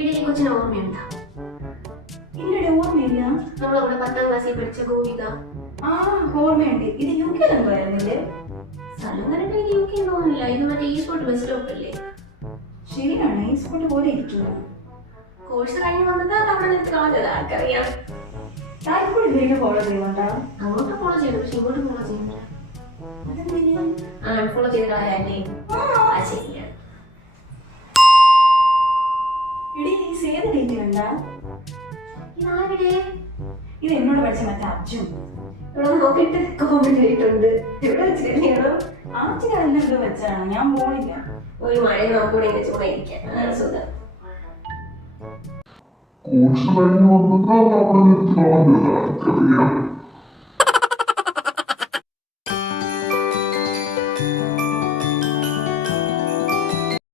ഇടയിൽ കൊച്ചിന് ഓർമ്മയുണ്ടോ? ഇല്ലടെ ഓർമ്മയില്ല. നമ്മളവിടെ 10ാം ക്ലാസ്സിൽ പഠിച്ച ഗോപിക. ആ ഓർമ്മയുണ്ട്. ഇത് UK-യിലൊന്നും വരുന്നില്ലേ? സ്ഥലം കണ്ടിട്ട് എനിക്ക് UK തോന്നുന്നില്ല. ഇത് മറ്റേ ഈ സ്പോട്ട് ബസ് സ്റ്റോപ്പ് അല്ലേ? ശരിയാണ്, ഈ സ്കൂളിൽ പോലെ ഇരിക്കുക. കോഴ്സ് കഴിഞ്ഞ് വന്നത് അവിടെ നിന്ന് കളഞ്ഞത് ആർക്കറിയാം. താല്പര്യം ഇതിലേക്ക് ഫോളോ ചെയ്യുന്നുണ്ടാ? അങ്ങോട്ട് ഫോളോ ചെയ്തു, പക്ഷെ ഇങ്ങോട്ട് ഫോളോ ചെയ്യുന്നില്ല. അതെന്തിനാ? അൺഫോളോ ചെയ്ത കളയാല്ലേ? ശരിയാണ്. എടി ഈ സേവ് ഡേറ്റ് കണ്ടാ? ഇതാരുടെ? ഇത് എന്നോട് പഠിച്ച മറ്റേ അർജുൻ. ഇവിടെ നോക്കിട്ട് കോമന്റ് ആയിട്ടുണ്ട്. ഇവിടെ വെച്ചിരിക്കണം. ആദ്യം അതെല്ലാം ഇവിടെ വെച്ചാണ്, ഞാൻ പോയില്ല. ഒരു മഴ നോക്കൂടെ ഇങ്ങനെ ചൂടായിരിക്കാൻ സുഖം. കോഴ്സ് കഴിഞ്ഞ് വന്നിട്ട് അവിടെ നിർത്തി കളഞ്ഞത് ആർക്കറിയാം.